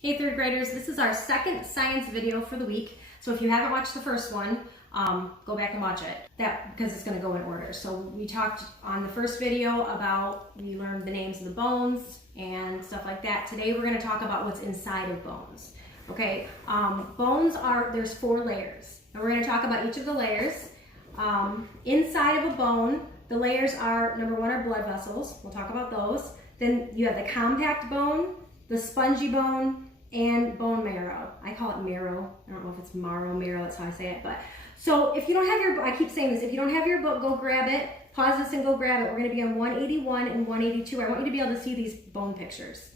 Hey third graders, this is our second science video for the week. So if you haven't watched the first one, go back and watch it. Because it's going to go in order. So we talked on the first video about, we learned the names of the bones and stuff like that. Today we're going to talk about what's inside of bones. Okay, bones there's 4 layers. And we're going to talk about each of the layers. Inside of a bone, the layers are, number 1 are blood vessels. We'll talk about those. Then you have the compact bone, the spongy bone, and bone marrow. I call it marrow. I don't know if it's marrow, that's how I say it. But so if you don't have your, I keep saying this, if you don't have your book, go grab it. Pause this and go grab it. We're going to be on 181 and 182. I want you to be able to see these bone pictures.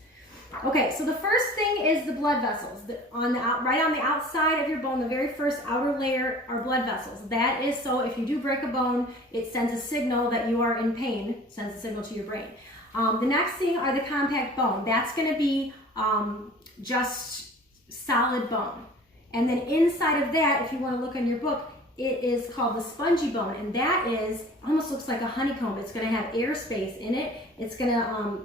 Okay, so the first thing is the blood vessels. Right on the outside of your bone, the very first outer layer are blood vessels. That is so if you do break a bone, it sends a signal that you are in pain, sends a signal to your brain. The next thing are the compact bone. That's going to be just solid bone. And then inside of that, if you want to look on your book, it is called the spongy bone, and that is almost looks like a honeycomb. It's going to have airspace in it. It's going to,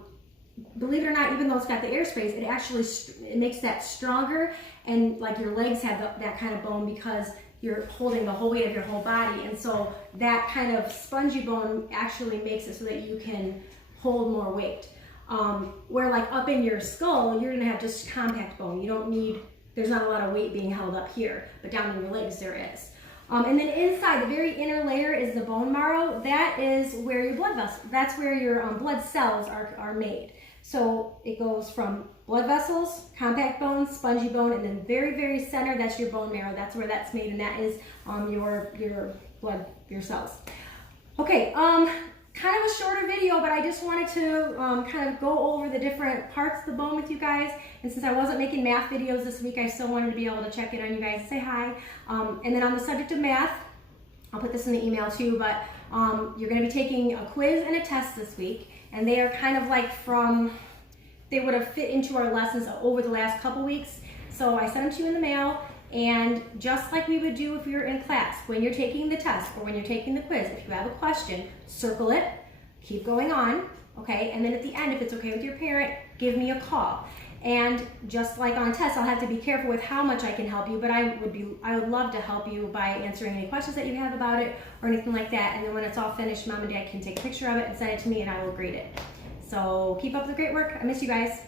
believe it or not, even though it's got the airspace, it actually it makes that stronger, and like your legs have that kind of bone because you're holding the whole weight of your whole body, and so that kind of spongy bone actually makes it so that you can hold more weight. Where like up in your skull, you're gonna have just compact bone. You don't need, there's not a lot of weight being held up here, but down in your legs there is. And then inside, the very inner layer is the bone marrow. That is where your blood vessels, that's where your blood cells are made. So it goes from blood vessels, compact bone, spongy bone, and then very, very center, that's your bone marrow. That's where that's made, and that is your blood, your cells. Okay, kind of a shorter video, but I just wanted to kind of go over the different parts of the bone with you guys. And since I wasn't making math videos this week, I still wanted to be able to check in on you guys and say hi. And then on the subject of math, I'll put this in the email too, but you're going to be taking a quiz and a test this week. And they are kind of like they would have fit into our lessons over the last couple weeks. So I sent them to you in the mail. And just like we would do if we were in class, when you're taking the test or when you're taking the quiz, if you have a question, circle it, keep going on, okay? And then at the end, if it's okay with your parent, give me a call. And just like on tests, I'll have to be careful with how much I can help you, but I would love to help you by answering any questions that you have about it or anything like that. And then when it's all finished, Mom and Dad can take a picture of it and send it to me and I will grade it. So keep up the great work. I miss you guys.